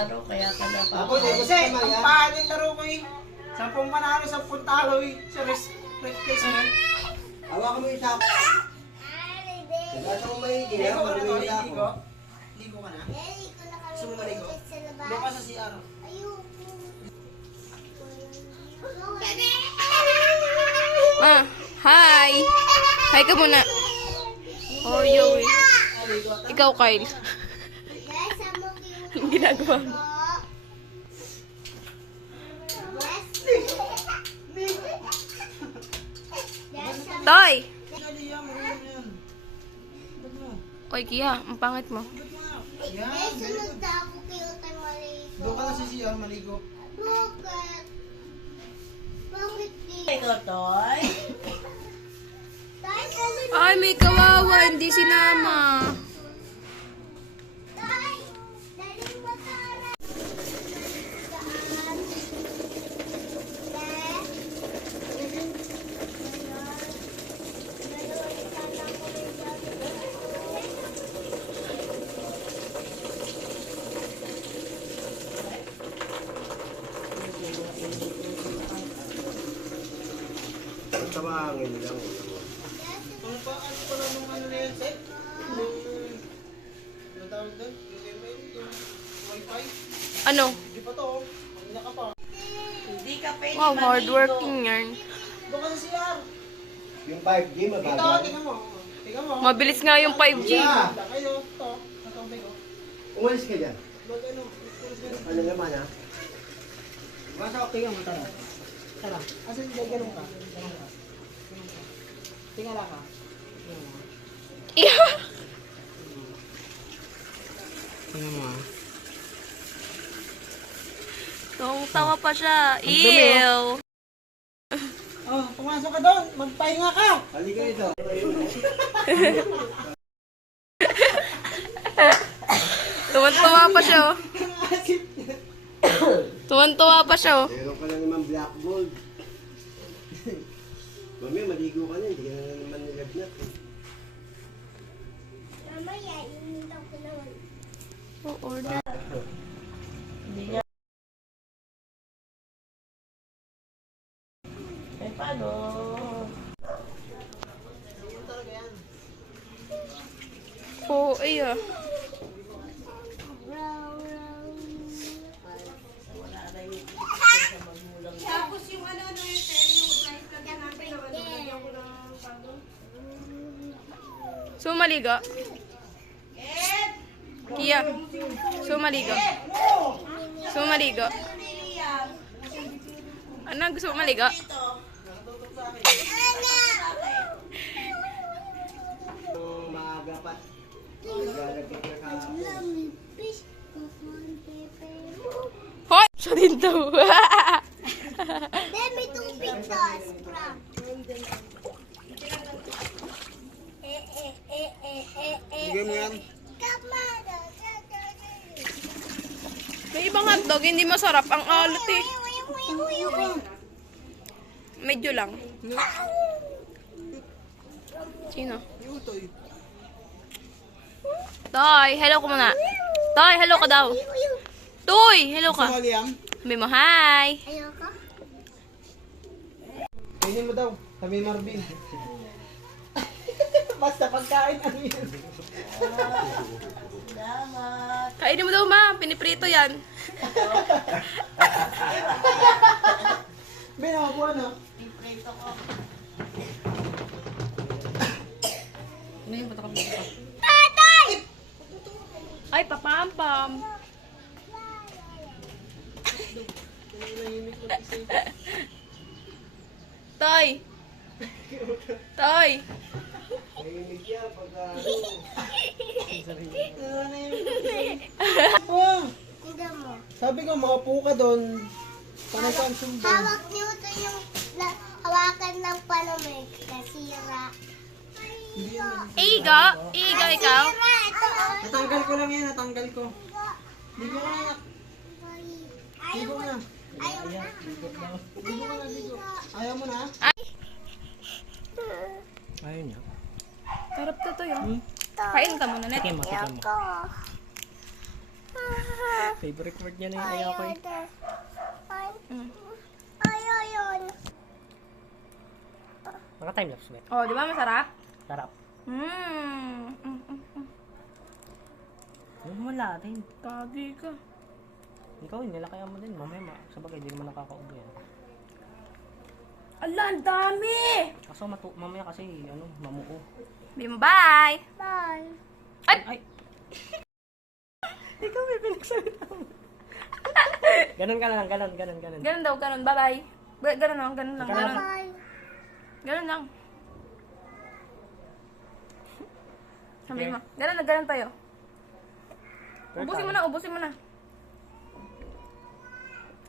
laro, kaya ka na pa. Ako, kasi, ang paan yung laro ko eh. 10 manalo, 10 talo eh. Sa replacement. Hawakan mo yung sako. Nagasa mo maigi na, Ligo ka na to, maluwi na ako. ligo. Ligo ka na. Gusto mo maligo? Doon ka sa CR. Ah, hi! Hi ka muna. Oh, yo eh. Ikaw, Kyle. Yung ginagawa mo. Toy! Oy, Kia, ang pangit mo. Yan, doon ka na sa CR, maligo. Ikaw, Toy. Ay, may kawawa, hindi sinama. Tamangin lang. Ano pa lang nung ano na yan, Seth? Ano tawag doon? Yung email, yung wifi? Ano? Hindi pa to, oh. Kanina ka pa. Hindi ka pwede Wow, maligo. hardworking yarn. Doon ka sa CR. Yung 5G Ito, mabagal. tingnan mo. Tingnan mo. Mabilis nga yung 5G. Yeah. Kayo, ito. Natambay ko. Umalis ka dyan. Doon, ano? Ano naman ha? Basta okay yung mata. Tara. Asan yung ganun ka? Ganun ka. Tingala ka. Tingnan mo. Yeah. Tingnan mo ah. Tawa pa siya. Ew. Oh, pumasok ka doon. Magpahinga ka. Halika ito. Tuwan-tuwa pa siya, oh. Tuwan-tuwa pa siya, oh. Meron ka na naman black gold. Mami, maligo ka na. Hindi ka na naman nilagnat. Oh, order. Hindi niya. Eh, paano? Oh, ay ah. Tapos yung ano yung rice lagyan natin ng ano, lagyan ko ng bago. Sumaliga. Kia. Sumaliga. Sumaliga. Ano? Gusto mo maliga? Kung maaga pa. Naglalagay ka kahapon. Hoy! Siya din to. Then may tubig doon. Sprang. Bigay mo yan. May ibang hotdog, hindi masarap. Ang alat eh. Medyo lang. Sino? Yutoy. Toy, hello ka muna. Toy, hello ka daw. Toy, hello ka. Sumali yan. Sabi mo, hi. Ayoko. Kainin mo daw. Sabi ni Marvin. Basta pagkain, ano yan? Salamat. Kainin mo daw, ma. Piniprito yan. May nakakuha na. Iprito ko. Ay, papampam. Toy. Toy. Nahimig yan pagka... Oh, Tignan mo. sabi ko, maupo ka doon. Panay ka ang sundo. Hawak niyo ito yung hawakan ng palamig. Nasira. Iga. Iga, ikaw. Nasira ito. Natanggal ko lang yan, natanggal ko. Ligo ka na. Ligo ka na. Ayaw na. Ligo ka na, ligo. Ayaw mo na? Ayaw niya. Sarap to, Toy. Kain ka muna, net. Tikim mo, tikim mo. Ayoko. Favorite word niya na yung ayoko eh. Mga time-lapse ba? Oh, di ba masarap? Sarap. Mmm. Huwag mo latin. Tagi ka. Ikaw, nilakayan mo din. Mamaya, sabagay, di naman nakakaubo yan. Ala, ang dami! Kaso mamaya kasi, mamuo. Bim, bye! Ay! Ikaw may pinagsalita mo. Ganon ka lang, ganon. Ganun daw, ganun. Bye-bye. Ganun lang, ganun lang. Ganun. Ganun lang. Sabi mo. Ganun tayo. Ubusin mo na.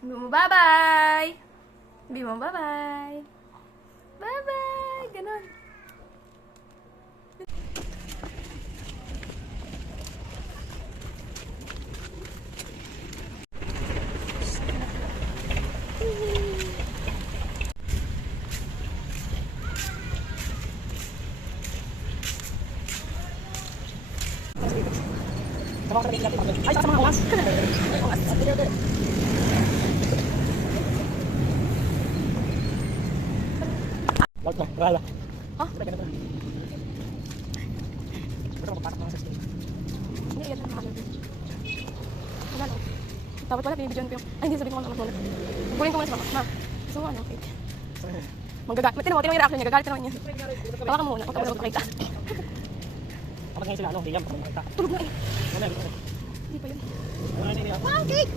Sabi mo, bye-bye! Sabi mo, bye-bye! Bye-bye! Ganun. Ay, sa mga oras. Laut mo, wala. Ha? Ito magpapatak mga saskin. Hindi, yan lang. Wala lang. Dapat pala binibidyon ko yung... Ay, hindi, sabihin ko lang muna. Gulin ko muna sa mama. Ma, so ano, cake. Magagalit. Tinan mo yung reaction niya. Gagalit ka naman niya. Pala ka muna. Huwag ka muna magpakita. Kapag ngayon sila, hindi yan. Tulog na eh. Wala. Hindi pa yun. Wala na sila. Wow, cake!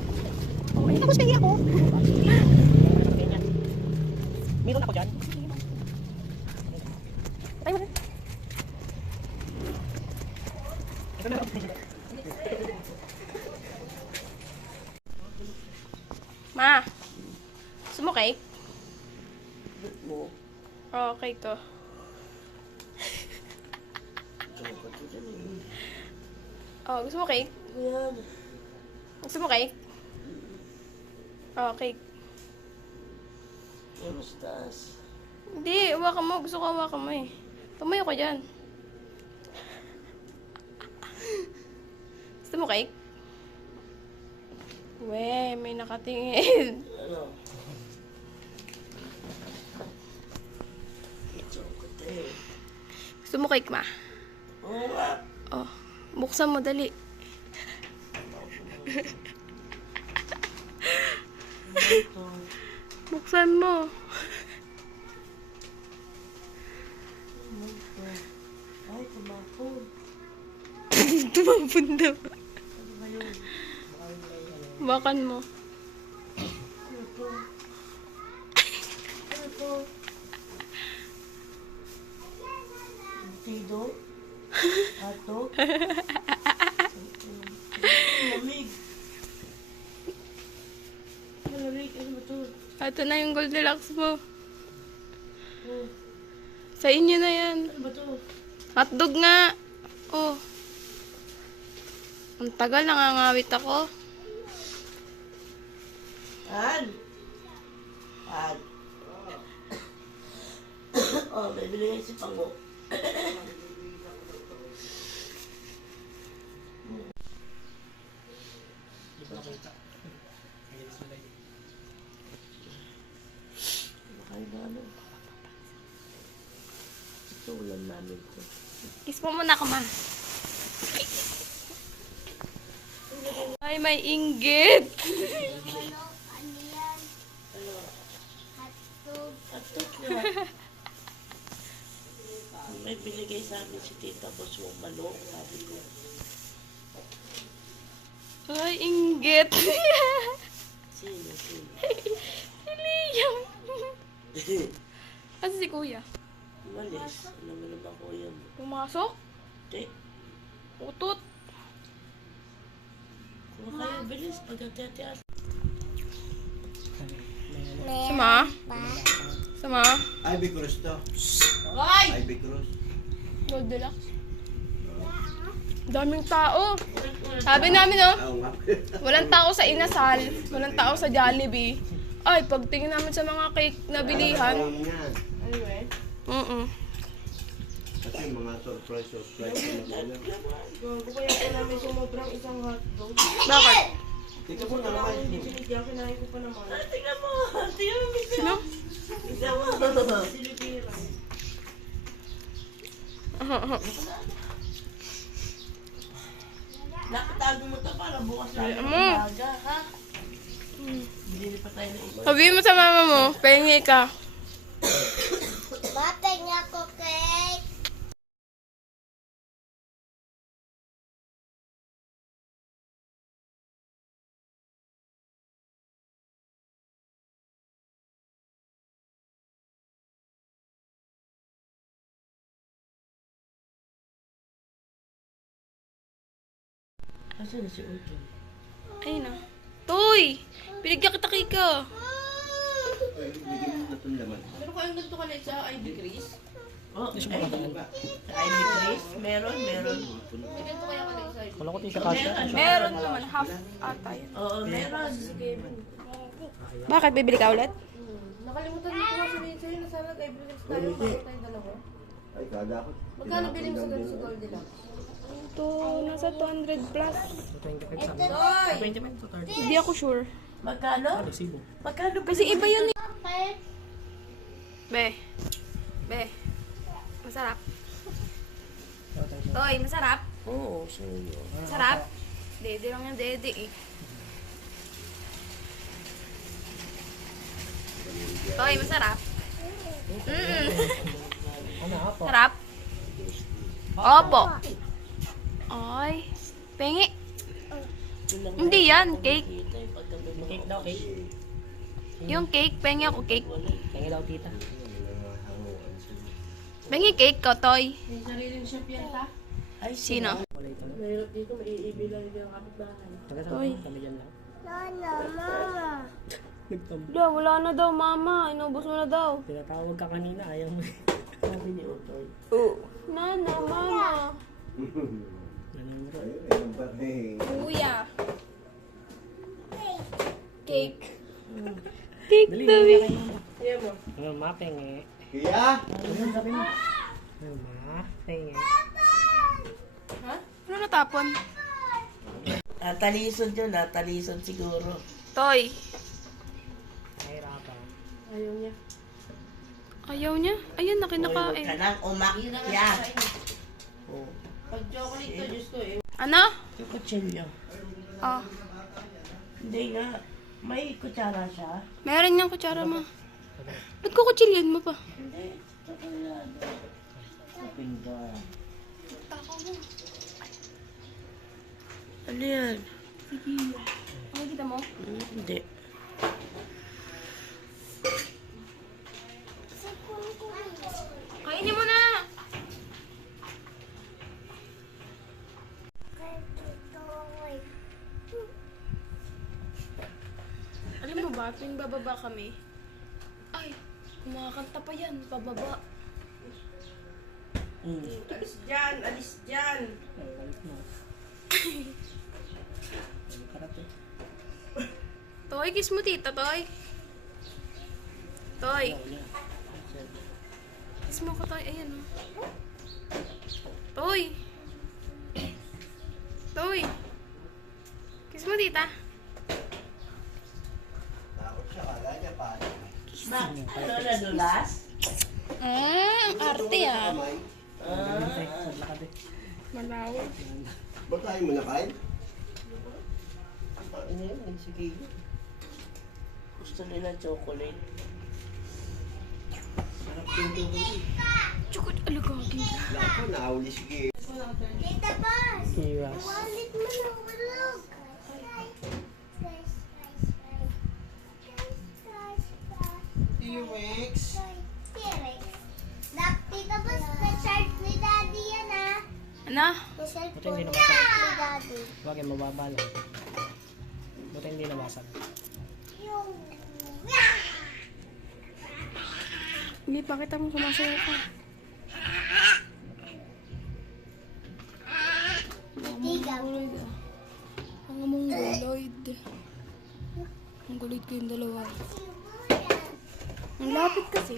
Oh, ay, tapos pingi ako. Meron ako dyan. Ay, wala. Ito meron. Ma, gusto mo cake? Oo, cake to. Oh, gusto mo cake? Yan. Gusto mo cake? Oh, cake. Kamustas? Hindi, hawakan mo. Gusto ko hawakan mo eh. Tumayo ka dyan. Gusto mo cake? We, may nakatingin. Ano? Chocolate. Gusto mo cake, ma? Oo nga. Oh, buksan mo, dali. Ito. Buksan mo. Ay, tumakon. Tumapon daw. Ano ba yun? Bakan mo. Ano to? Ano to? Tido? Ato? Malamig. Malamig. Ano ba to? Ito na yung Goldilocks mo. Oh, Sa inyo na yan. ano ba to? Hotdog nga. Oh. Ang tagal, nangangawit ako. An? An? Oh, may binigay si Pango. Hindi ko nakita. Makain na ano. Ito ulam namin to. Kiss mo muna ako, ma. Ay, may inggit. Atok na. May binigay sa amin si Tita Boss mong manok, sabi ko. Ay, inggit. Sino? Si Liam. Kasi si Kuya. Umalis. Alam mo na ba ko yan? Pumasok. Hindi. Utot. Kung kayo bilis, pagkatiyatiyas. Sama? Sama? Ivy Cruz to. Ay! Ivy Cruz. Goldilocks. Daming tao. Sabi namin, oh. Oo nga. Walang tao sa Inasal. Walang tao sa Jollibee. Ay, pagtingin namin sa mga cake na bilihan. Oo nga. Ano eh? Kasi mga surprise na sila. Gago kaya ko namin sumubrang isang hotdog. Bakit? Tika mo na Wala naman. akong hindi binigyan, kinain ko pa naman. Ah, tingnan mo. Tingnan mo. Sino? Tingnan mo. Silipira. Nakatago mo to para bukas lang Wala ang mo. umaga, ha? Bili pa tayo ng iba. Sabihin mo sa mama mo, pengi ka. Batay nga ko cake. Asan na si Utoy? Ayun na. Toy! Binigyan kita kika. Bigyan mo na itong laman. Pero kayong ganito ka na sa Ivy Chris? Oh, ay, sa Ivy Trace? Meron. May ganito kaya ka na sa Ivy? Kala ko tayo sa kasya. Meron naman, half ata yun. Oo, meron. Bakit? Bibili ka ulit? Nakalimutan ko nga sabihin sa'yo na sana Ivy Chris tayo. Bakit tayo dalawa? Ay, kada ako. Magkano bili mo sa ganito sa Goldilocks? Ito, nasa 200 plus. 25 sa amin. Hoy! 25 to 30. Hindi ako sure. Magkano? Resibo. Magkano? Kasi iba yun eh. Okay. Be. Masarap. Toy, masarap. Oo, sa'yo. Masarap. Dede lang yung dede eh. Toy, masarap. Ano ako? Sarap. Opo. Ay, pengi. Hindi yan, cake. Cake daw, cake. Yung cake, pengi ako cake. Pengi daw, tita. Pengi cake ko, Toy. May sariling shop yan ta? Ay, Sino? Wala ito. Mahirap dito, maiibi lang yung kapitbahay. Taga Toy. saan? Kami dyan lang. Lala, mama. Nagtambo. Da, wala na daw, mama. Inubos mo na daw. Pinatawag ka kanina, ayaw mo. sabi ni Utoy. Nana, mama. Nananggro. Ayun, pati. Kuya. Cake. Cake Dali, daw dali eh. kayo. Kaya mo? Ano, mapenge. Kaya? Ano sabi mo? Ano, mapenge. Ha? Ano natapon? Natalisod yun, natalisod siguro. Toy. Nahirapan. Ayaw niya. Ayaw niya? Ayun, Huwag ka nakinakain. nang umakyat. Oh. Pag chocolate to, Diyos ko eh. Ano? Yung kutsilyo. Oh. Hindi nga. May kutsara siya. Meron niyang kutsara, ma. Ba't kukutsilyan mo pa? Hindi. Tsaka yan. Sa pinggan. Ano yan? Ano kita mo? Hindi. Kainin mo na! Alam mo ba, tuwing bababa kami, ay, kumakanta pa yan, pababa. Alis dyan, alis dyan. Balik mo. Karate. Toy, kiss mo tita, Toy. Toy. Kiss mo ko, Toy. Ayan, oh. Toy. Toy. Kiss mo, tita. Takot siya, kala niya pa. Ano nadulas? Ang arte ah. Kamay. Lakad eh. Malawag. Ba't tayo mo na kain? Ano yan? Sige. Gusto nila chocolate. Sarap yung tuloy. Chukot, alagagi. Wala ko, nauli sige. Tita Boss, Iwas. wallet mo na ulog. T-Rex. T-Rex. Tita Boss, na-charge ni Daddy yan ah. Ano? Na-charge Buti hindi ni nabasag. Daddy. Huwag yung mababa lang. Buti hindi nabasag. Yung... Hindi, pakita mo kumasaya ka. Tigaw. Ang mongoloid. Mongoloid kayong dalawa. Ang lapit kasi.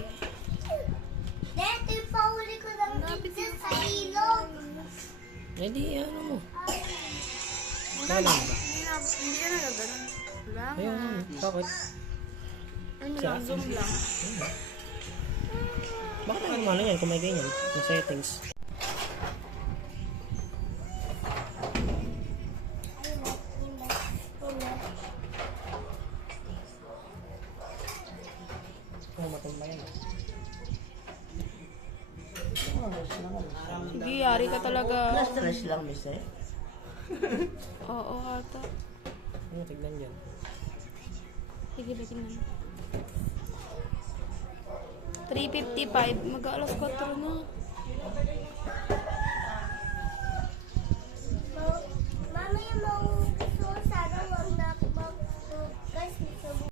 Dito yung pahuli ko ng pizza sa ilog. Hindi, ano mo. Wala ba? hindi yan nagagano. Wala nga. Ayun, bakit? Ano lang, zoom lang. Bakit ang ano yan kung may ganyan? Yung settings. Oh, matumba yan. Sige, yari ka talaga. Na-stress lang, miss eh. Oo, ata. Ano, tignan dyan. Sige, baking na. 3:55. Mag-alas 4 na.